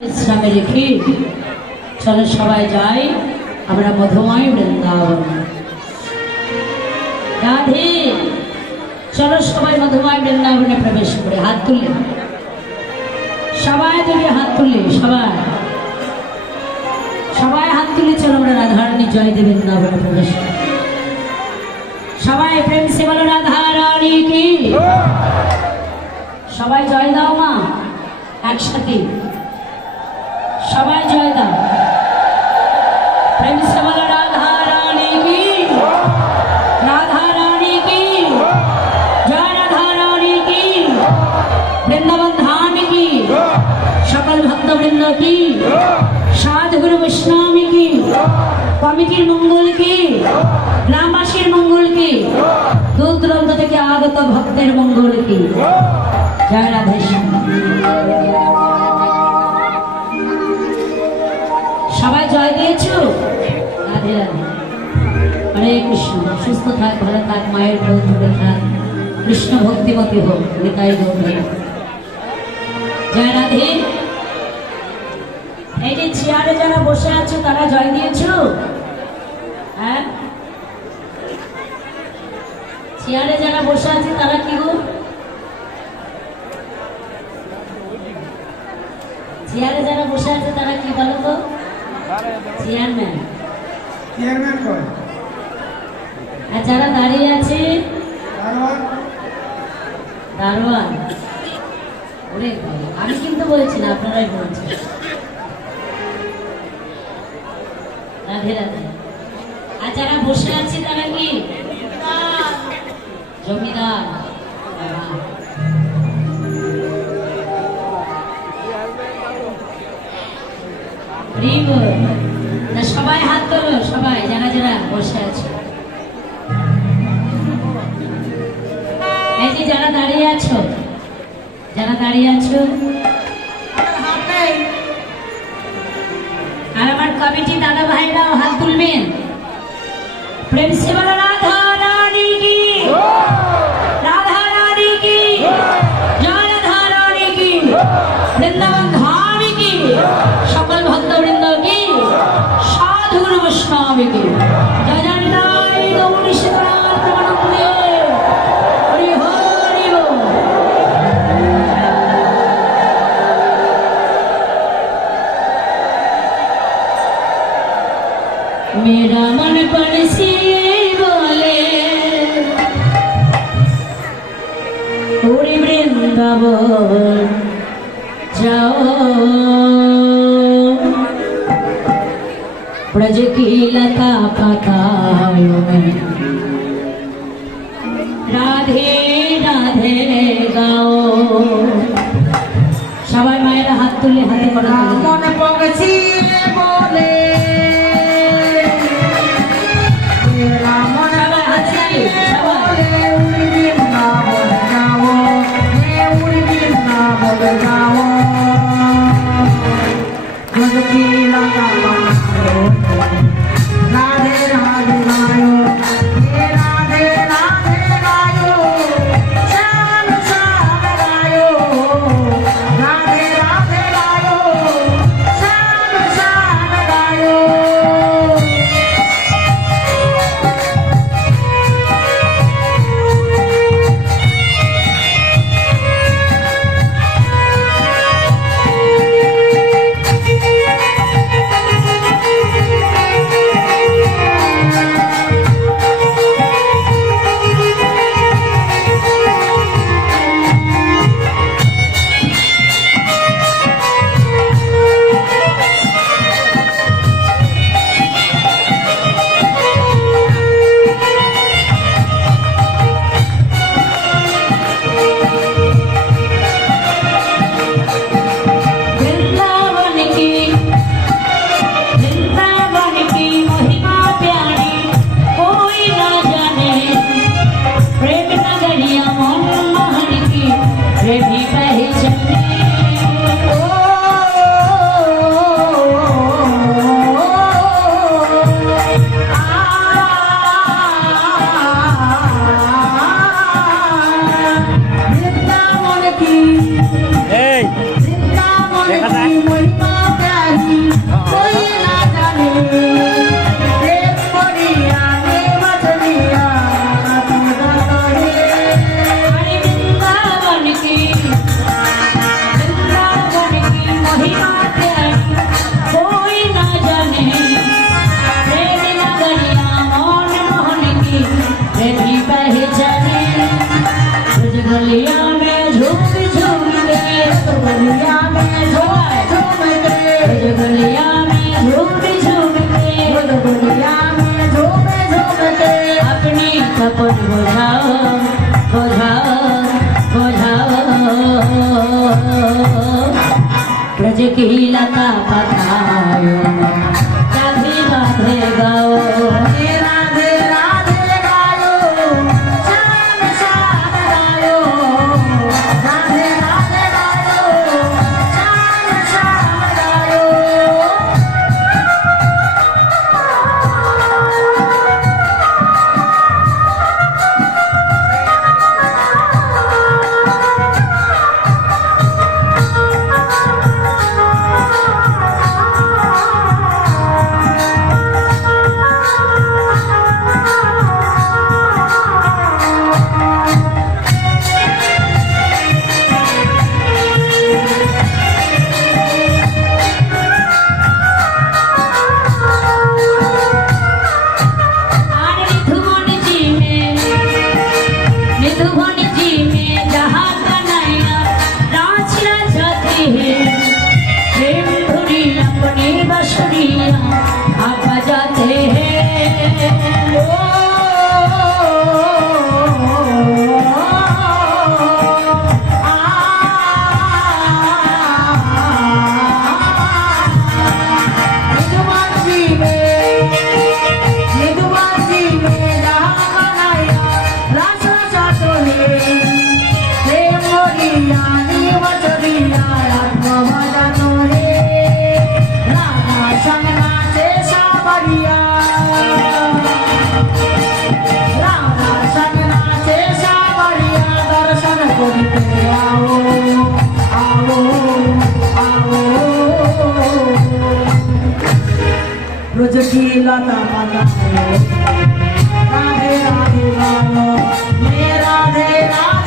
ইসলামে রেখে চলো সবাই যাই আমরা মধুময় বৃন্দাবন। রাধে, চলো সবাই মধুময় বৃন্দাবনে প্রবেশ করে হাত তুলে, সবাই তুলে হাত তুলে, সবাই সবাই হাত তুলে চলো আমরা রাধারানী জয় দেব বৃন্দাবনে প্রবেশ করি। সবাই প্রেম সে বলো রাধারানী কি। সবাই জয় দাও মা, একসাথে সবাই জয় দাও। প্রেম সে বলো রাধা রানী কি, রাধা রানী কি, জয় রাধা রানী কি, বৃন্দাবন ধাম কি, সকল ভক্তবৃন্দ কি, সাধুগুরু বৈষ্ণবী কি, কমিটির মঙ্গল কি, গ্রামবাসীর মঙ্গল কি, দূর দূরান্ত থেকে আগত ভক্তের মঙ্গল কি। জয় রাধে শ্যাম। সবাই জয় দিয়েছো? রাধে রাধে, হরে কৃষ্ণ। সুস্থ থাক, ভালো থাক, মায়ের ঢোল জুড়ে থাক, কৃষ্ণ ভক্তিমতী হোক, নিতাই গৌরী। জয় রাধে। এই যে চেয়ারে যারা বসে আছো তারা জয় দিয়েছো? হ্যাঁ, চেয়ারে যারা বসে আছে তারা কি গো? চেয়ারে যারা বসে আছে তারা কি বলো তো? চেয়ারম্যান। চেয়ারম্যান কয়। আর যারা দাঁড়িয়ে আছে দারোয়ান। দারোয়ান। ওরে বাবা, আমি কিন্তু বলছি না, আপনারাই বলছেন। রাধে রাধে। আর যারা বসে আছে তারা কি? জমিদার। সবাই হাত তোলো, সবাই যারা যারা বসে আছে। এই যে যারা দাঁড়িয়ে আছো, যারা দাঁড়িয়ে আছো, আর আমার কমিটি দাদা ভাইরাও হাত তুলবেন। প্রেম সে বলো রাধা রানী কি, রাধা রানী কি, জয় রাধা রানী কি, বৃন্দাবন ধাম কি, সকল ভক্তবৃন্দ কি, সাধুগুরু বৈষ্ণব কি। জয় জয় নিতাই গৌরী সীতারাম প্রেমানন্দে। হরি হরি বল। मेरा मन पर से बोले पूरी वृंदावन जाओ, ब्रज की लता पतायों में राधे राधे गाओ। সবাই মায়েরা হাত তুলে হাতে করা মন পগছি বলে लता पतायो राधे राधे गाओ राधे राधे गायो श्याम श्याम गायो राधे राधे गायो श्याम श्याम गायो रोजकी लता पतायो राधे राधे गायो मेरा राधे राधे